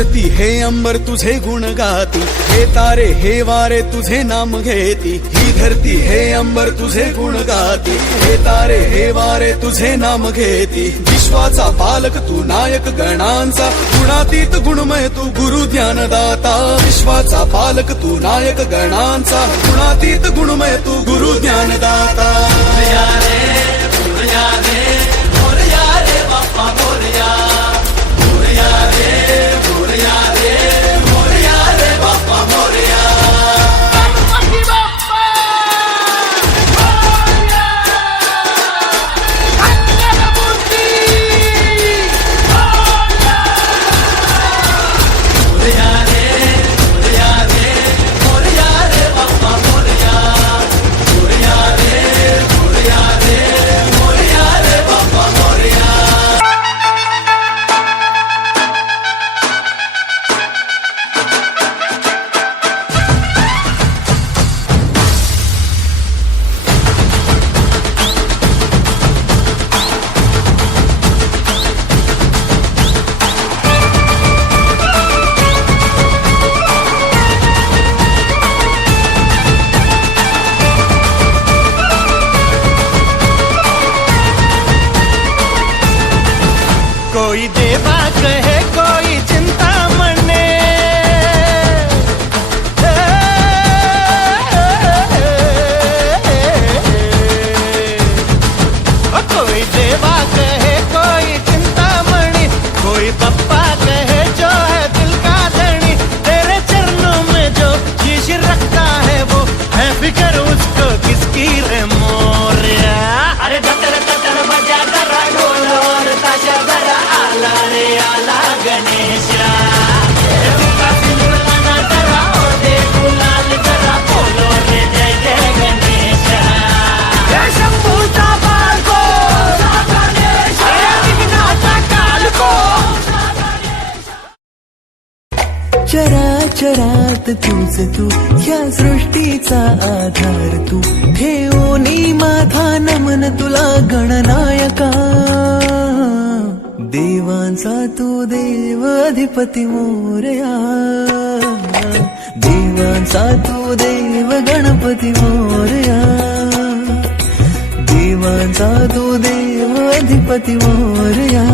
धरती हे अंबर तुझे गुण गाती, हे तारे हे वारे तुझे नाम घेती। ही धरती हे अंबर तुझे गुण गाती, हे तारे हे वारे तुझे नाम घेती। विश्वाचा पालक तू नायक गणांचा, गुणातीत गुणमय तू गुरु ज्ञानदाता। विश्वाचा पालक तू नायक गणांचा, गुणातीत गुणमय तू गुरु ज्ञानदाता। कोई देवा कहे कोई चिंता मने, कोई देवा कहे कोई चिंता मणि, कोई पप्पा कहे जो है दिल का धनी। तेरे चरणों में जो शीश रखता है वो है फिक्र उसको किसकी रे मोरिया। अरे दतर दतर बजा करा ढोल और ताशा बरा आला रे आला गणेशा। तुका सिंदूर ना करा और दे गुलाल करा, बोलो रे जय जय गणेशा। हे शंभूचा बालको गणेश, हे विघ्नाचा कालको। चराचरात तूच तू, या सृष्टीचा आधार तू। ठेवोनी माझा नमन तुला गणनायका। देवांचा तू देव अधिपती मोरया, देवांचा तू देव गणपती मोरया। देवांचा तू देव अधिपती मोरया।